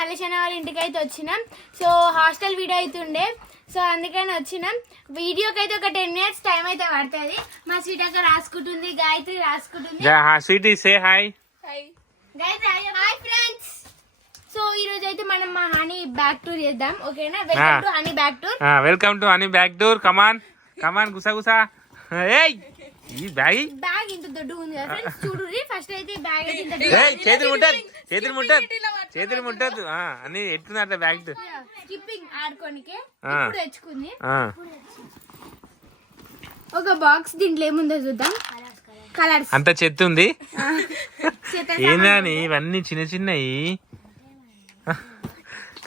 మల్లేశన్న వాళ్ళ ఇంటికి అయితే వచ్చినాం. సో హాస్టల్ వీడియో అయితే ఉండే సో అందుకని వచ్చినాం. వీడియోకి అయితే ఒక టెన్ మినిట్స్ టైం అయితే పడుతుంది. మా స్వీట్ అక్క రాసుకుంటుంది Gayathri రాసుకుంటుంది. Sweety say hi. Gayathri hi friends. So ఈ రోజు అయితే మనం మా హనీ బ్యాక్ టూర్ చేద్దాం. ఓకేనా? Welcome. To honey back tour welcome to అని back door come on come on గుసా గుసా. ఏయ్! ఈ బ్యాగ్? బ్యాగ్ ఇంత దొడ్డు ఉంది కదా ఫ్రెండ్స్ చూడు ఫస్ట్ అయితే బ్యాగ్ అయితే ఇంత ఏయ్ చేతులు ముట్టదు చేతులు ముట్టదు చేతులు ముట్టదు అని ఎట్టున్నట్ల బ్యాగ్ స్కిప్పింగ్ ఆడుకోనికే. ఇప్పుడు తెచ్చుకుంది. ఒక బాక్స్ దీంట్లో ఏముందో చూద్దాం. కలర్స్ అంత చెత్త ఉంది? ఏందని ఇవన్నీ చిన్న చిన్నవి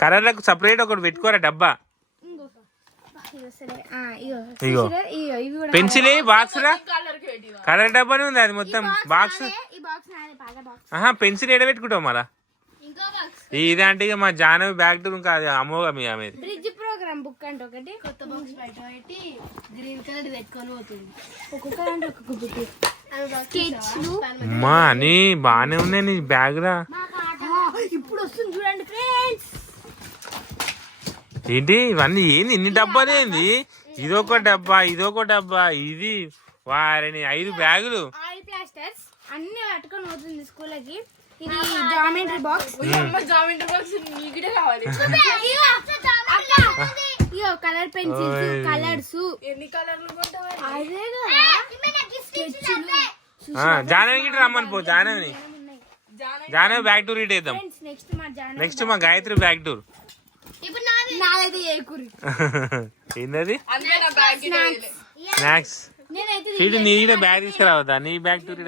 కలర్లకు సపరేట్ ఒకటి పెట్టుకోరా డబ్బా. ఇగో. పెన్సిల్ బాక్స్ రా? కలర్ డబ్బానే ఉంది అది మొత్తం. బాక్స్ నాదే, ఈ బాక్స్ నాదే పాత బాక్స్ ఆహా పెన్సిల్ ఎడ పెట్టుకుంటావు మళ్ళా? ఇంకో బాక్స్ ఇదంటే ఇక మా జానవి బ్యాగ్ టూర్ ఇంకా అది అమ్మోగా మీ ఆమె బ్రిడ్జ్ ప్రోగ్రామ్ బుక్ అంటే ఒకటి. కొత్త బాక్స్ బయట పెట్టి గ్రీన్ కలర్ తెచ్చుకొని పోతుంది. ఒక్కొక్క అంటే ఒక్కొక్క బుక్ స్కెచ్లు అమ్మా అని బాగానే ఉన్నాయి నీ బ్యాగ్ రా. ఇప్పుడు వస్తుంది చూడండి ఫ్రెండ్స్ ఏంటి ఇవన్నీ ఏంది? ఇన్ని డబ్బాలు ఏంది? ఇదొక డబ్బా ఇదొక డబ్బా ఇది వారిని ఐదు బ్యాగులు. ఆయిల్ ప్లాస్టర్స్ అన్ని పట్టుకొని పోతుంది స్కూల్కి ఇది జామెంట్రీ బాక్స్. జామెంట్రీ బాక్స్ నీకుడే కావాలి. ఇగో కలర్ పెన్సిల్స్. కలర్స్. ఎన్ని కలర్లు కొంటావు అదే కదా. స్కెచ్లు. ఆ, జానవి రమ్మని పో జానవిని. జానవి బ్యాగ్ టూర్ ఇటు వేద్దాం నెక్స్ట్ మా జాన నెక్స్ట్ మా గాయత్రి బ్యాగ్ టూర్. నాదైతే బ్యాగ్ స్నాక్స్ నీ తీసుకురావద్దా? నీ బ్యాగ్ టూర్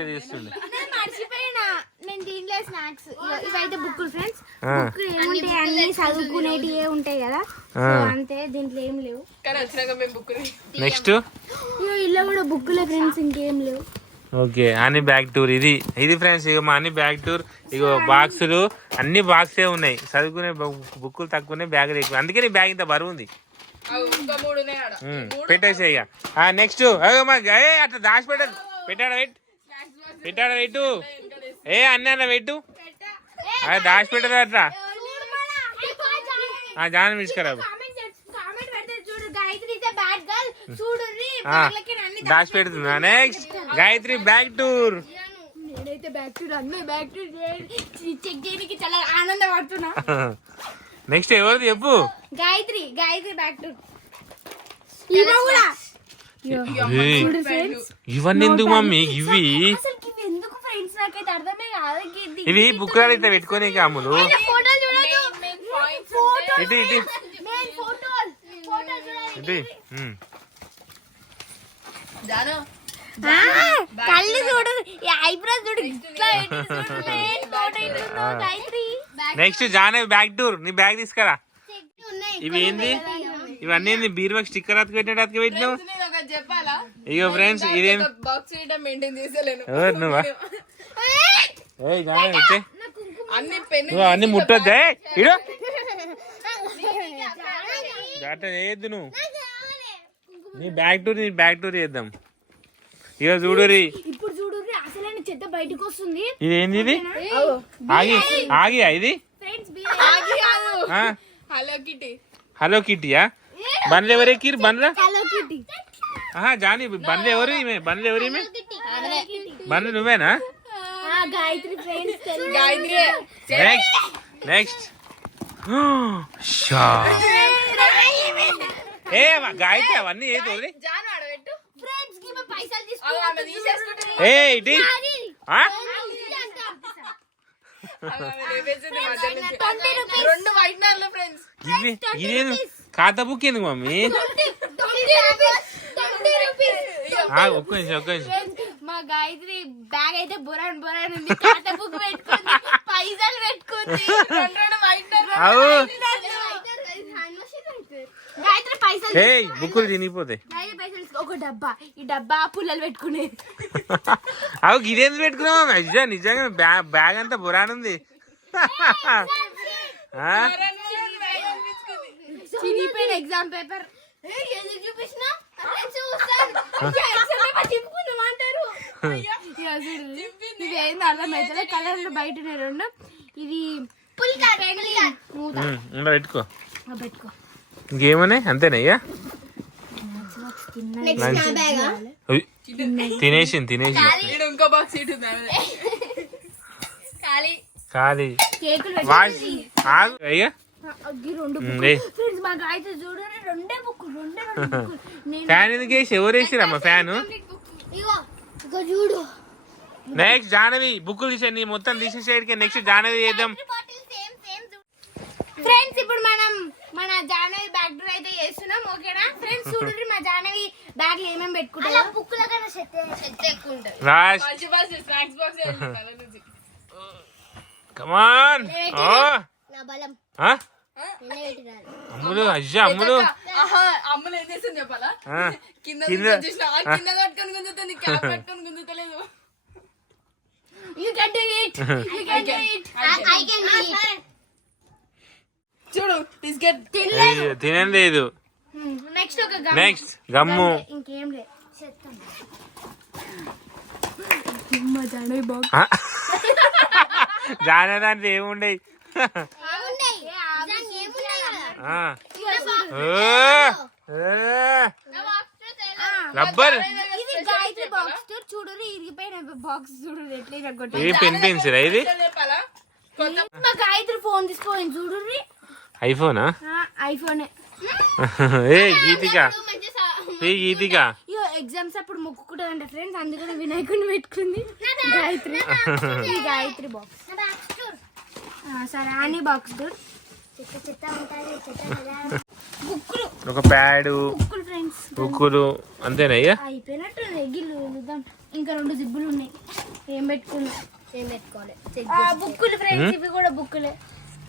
స్నాక్స్ ఇవైతే బుక్కులు ఫ్రెండ్స్ ఆ. బుక్ ఏముంటాయి? అన్ని చదువుకునేటి ఏ ఉంటాయి కదా? అంతే దీంట్లో ఏం లేవు. బుక్ నెక్స్ట్ ఇగో ఇలా కూడా బుక్కులే ఫ్రెండ్స్ ఇంకేం లేవు. ఓకే అని బ్యాగ్ టూర్ ఇది ఇది ఫ్రెండ్స్ ఇక మా అన్ని బ్యాగ్ టూర్ ఇగో బాక్సులు అన్ని బాక్సే ఉన్నాయి. చదువుకునే బుక్కులు తక్కువనే బ్యాగ్ ఎక్కువ. అందుకే నీ బ్యాగ్ ఇంత బరువు ఉంది. ఇంకా పెట్టేసే ఇక నెక్స్ట్ అట్లా దాచి పెట్టదు పెట్టాడ వెయిట్ పెట్టాడ వెయిట్ ఏ అన్న అన్న వెయిట్ అదే దాచి పెట్టదు అట్లా? జాన. ఆ, దాచి పెడుతుందా? నెక్స్ట్ గాయత్రి బ్యాగ్ టూర్ నేనైతే బ్యాక్ టు అన్నీ బ్యాక్ టు చెక్ చేయడానికి చాలా ఆనందపడుతున్నా. నెక్స్ట్ ఎవరిది చెప్పు. గాయత్రి గాయత్రి బ్యాక్ టు ఇవో కూడా. ఇవన్నీ ఎందుకు మమ్మీ? ఇవి అసలు ఇవి? ఎందుకు ఫ్రెండ్స్ నాకైతే అర్థమే కాదు. ఇది ఇవి అయితే పెట్టుకునే అమ్ములు ఫోటోలు చూడదు ఫోటో జాను కళ్ళు చూడు. ఈ ఐబ్రోస్ చూడు. నెక్స్ట్ జానవి బ్యాగ్ టూర్ నీ బ్యాగ్ తీసుకురా. ఇవి ఏంది? ఇవన్నీ ఏంది? బీరువాకి స్టిక్కర్ అతకు పెట్టినట్టు అతకు పెట్టినావు? ఇగో ఫ్రెండ్స్ ఇదేం? బాక్స్ మెయింటైన్ చేసేలేను. నువ్వా? ఏయ్ వచ్చే నువ్వు అన్ని ముట్టొద్దే? ఇడు. చేయొద్దు నువ్వు. నీ బ్యాగ్ టూర్ నీ బ్యాగ్ టూర్ చేద్దాం. ఇక చూడురి ఇప్పుడు చూడు అసలైన చెత్త బయటకు వస్తుంది. ఇది? ఏంది ఇది? ఆగి ఆగి. ఇది? హలో కిటీ హలో కిట్టియా బండ్లు ఎవరు ఎక్కిరు బండ్ల? హలో కిట్టి ఆహా జాని బండ్లు ఎవరు ఈమె? బండ్లు ఎవరు ఈమె? బండ్లు నువ్వేనా? Gayathri friends Gayathri. Next next Shah. ఏ గాయత్రి అవన్నీ ఏ తోడి జాను ఆడబెట్టు. ఫ్రెండ్స్కి పైసలు ఏ ఇవి ఇదేంది ఖాతా బుక్ ఎందుకు మమ్మీ? ఒక్క నిమిషం ఒక్క నిమిషం. మా గాయత్రి బ్యాగ్ అయితే బురాన్ బురాన్ ఉంది. ఖాతా బుక్ పెట్టుకుంది పైసలు పెట్టుకుంది. గాయత్రి పైసలు బుక్కులు తినిగిపోతాయి. డబ్బా. ఈ డబ్బా పుల్లలు పెట్టుకునేది అవు గిదేంది పెట్టుకున్నావు నిజంగా నిజంగా బ్యాగ్ బ్యాగ్ అంతా బురానుంది? చినిపోయిన ఎగ్జామ్ పేపర్ చూపించిన ఇది ఏంది అర్థం అవుతుంది కలర్లు బయట రెండు. ఇది పెట్టుకో. ఆ, పెట్టుకో. తినేసి. ఖాళీ. అయ్యా. నేను ఫ్యాన్ ఎందుకు వేసి? ఎవరు వేసిరమ్మా ఫ్యాన్? ఇగో ఇగో చూడు. నెక్స్ట్ జానవి బుక్కులు తీసేయండి మొత్తం తీసేసేయడికి నెక్స్ట్ జానవి చేద్దాం. ఫ్రెండ్స్ ఇప్పుడు మనం మన జాహ్నవి బ్యాగ్ డోర్ అయితే చేస్తున్నాం ఓకేనా? ఫ్రెండ్స్ చూడండి మా జాహ్నవి బ్యాగ్లో ఏమేమి పెట్టుకుంటాం బుక్కుల కన్నా చెత్త ఎక్కువ ఉంటుంది. రాజ్. మంచి box snacks box come on ఓ నా బలం. ఆ? నేనే పెట్టినాను. అమ్ములు అజ్జా అమ్ములు. అమ్ములు ఏం చేస్తుంది చెప్పాలా? కింద కింద. కట్టుకొని గుంజుతుంది క్యాప్ కట్టుకొని గుంజుతలేదు. You can do it you can do it I can do it చూడు బిస్కెట్ లేదు. నెక్స్ట్ ఒక గమ్ నెక్స్ట్ గమ్ము. ఇంకేం లేదు. మా జాహ్నవి బాక్స్ ఆ? జానే దాంట్లో ఏముండయి? ఆ. ఓ, ఏ, రబ్బర్. ఇది పెన్ పెన్సిల్ ఇది? మా గాయత్రి ఫోన్ తీసుకోండి చూడు ఐఫోనా? ఐఫోన్. ఏ గీతిక. ఏ గీతిక. ఇయో ఎగ్జామ్స్ అప్పుడు మొక్కుకుంటుందంట ఫ్రెండ్స్ అందుకని వినాయకుడిని పెట్టుకుంది. గాయత్రి. ఈ గాయత్రి బాక్స్ సరే అని బాక్స్ బుక్కులు. ఒక ప్యాడు బుక్కులు ఫ్రెండ్స్ బుక్కులు. అంతేనా అయ్యా అయిపోయినట్టు గిల్లు ఇంకా రెండు జిబ్బులు ఉన్నాయి. ఏం పెట్టుకున్నా ఏం పెట్టుకోవాలి? బుక్కులు ఫ్రెండ్స్ ఇవి కూడా బుక్కులే.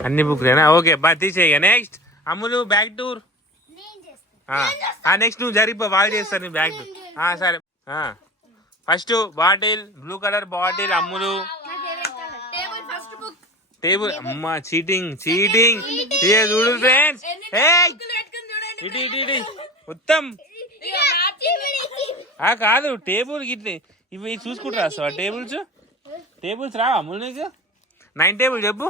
అన్ని బుక్లేనా ఓకే బా తీసేయ next Ammulu back tour next నువ్వు జరిపో వాళ్ళు చేస్తారు నీ బ్యాగ్ టూర్ సరే. First bottle blue colour bottle Ammulu. Table అమ్మ చీటింగ్ చీటింగ్ చూడు ఫ్రెండ్స్ పెట్టుకుని చూడండి ఇటు ఇటు ఇటు. మొత్తం ఆ కాదు టేబుల్ గిట్ల. ఇవి చూసుకుంటారా టేబుల్స్ టేబుల్స్ రావా అమ్ములు నీకు? నైన్ టేబుల్ చెప్పు.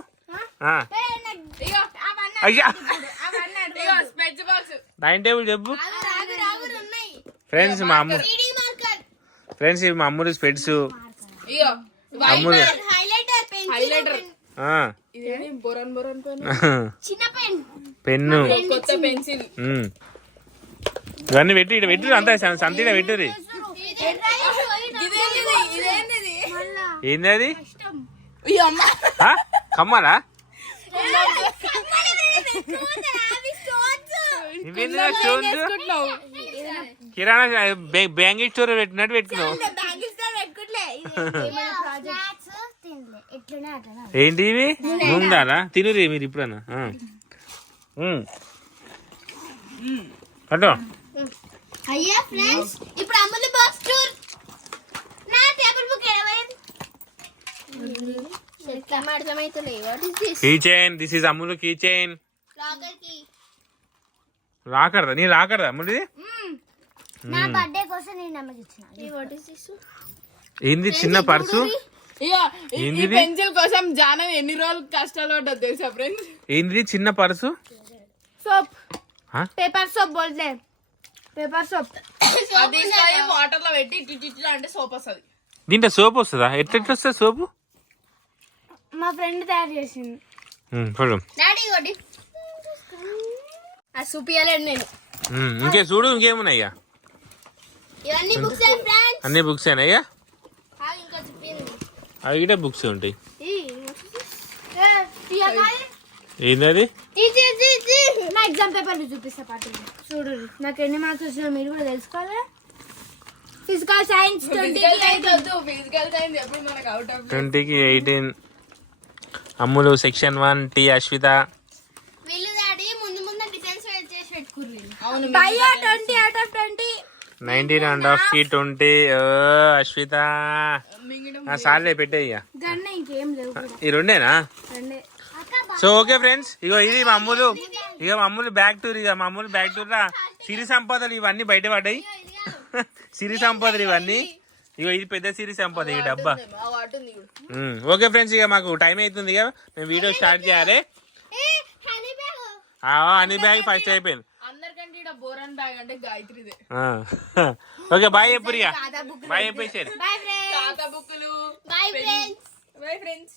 అయ్యా నైన్ టేబుల్ చెప్పు. ఫ్రెండ్స్ మా అమ్ము ఫ్రెండ్స్ ఇవి మా అమ్ములు స్పెడ్స్. Pen pen. కొత్త పెన్సిల్. ఉమ్. ఇవన్నీ పెట్టి ఇటు పెట్టు అంతా ఇదేంటిది? ఇదేంటిది? ఏంది అది? ఈ కిరాణా బ్యా- బ్యాంగిల్ స్టోర్ పెట్టినట్టు పెట్టుకున్నావు ఏంటి ఇవి? ఉండాలా తినురి మీరు ఇప్పుడన్నా. అటో. అయ్యా ఫ్రెండ్స్ ఇప్పుడు అమ్ములు బాక్స్ టూర్ నా టేబుల్ బుక్ ఏమైంది? అర్థమైతలే what is this key chain this is Ammulu key chain రాకడదా? నీ రాకడదా ముడి కోసం నేను ఏంది చిన్న పర్సు? ఏంది పెన్సిల్ కోసం జానం ఎన్ని రోజులు కష్టాలు పడ్డది తెలుసా ఫ్రెండ్స్ ఏంది చిన్న పర్సు? సోప్ పేపర్ సోప్ బోల్దే పేపర్ సోప్ అది వాటర్లో పెట్టి ఇట్లా అంటే సోప్ వస్తుంది. దీంట్లో సోప్ వస్తుందా? ఎట్లా వస్తుంది సోపు మా ఫ్రెండ్ తయారు చేసింది. చూడు. అది నేను. ఇంకే చూడు ఇంకేమున్నాయి ఇక ఇవన్నీ బుక్స్ ఫ్రెండ్స్ అన్ని బుక్స్ అయ్యా? ఇంకా చూపించండి అవి కూడా బుక్స్ ఉంటాయి. నా ఎగ్జామ్ పేపర్లు చూపిస్తా పాటు. చూడు నాకు ఎన్ని మార్క్స్ వచ్చినా మీరు కూడా తెలుసుకోవాలి. ఫిజికల్ సైన్స్ ట్వంటీకి eighteen Ammulu section one T Ashwitha. Nineteen and హాఫ్కి twenty. Ashwitha. సార్లే పెట్టేయ్యా. ఈ రెండేనా? సో ఓకే ఫ్రెండ్స్ ఇగో ఇది మమ్ములు ఇక మమ్ములు బ్యాక్ టూర్ ఇక మమ్ములు బ్యాక్ టూర్ రా. సిరి సంపదలు ఇవన్నీ బయట పడ్డాయి. సిరి సంపదలు ఇవన్నీ. ఇగో ఇది పెద్ద సిరి సంపద ఈ డబ్బా. ఓకే ఫ్రెండ్స్ ఇక మాకు టైం అవుతుంది ఇక మేము వీడియో స్టార్ట్ చేయాలి. అని బ్యాగ్ ఫస్ట్ అయిపోయింది. ఓకే బాయ్ చెప్పురియా బాయ్ చెప్పేసారు bye friends bye friends bye friends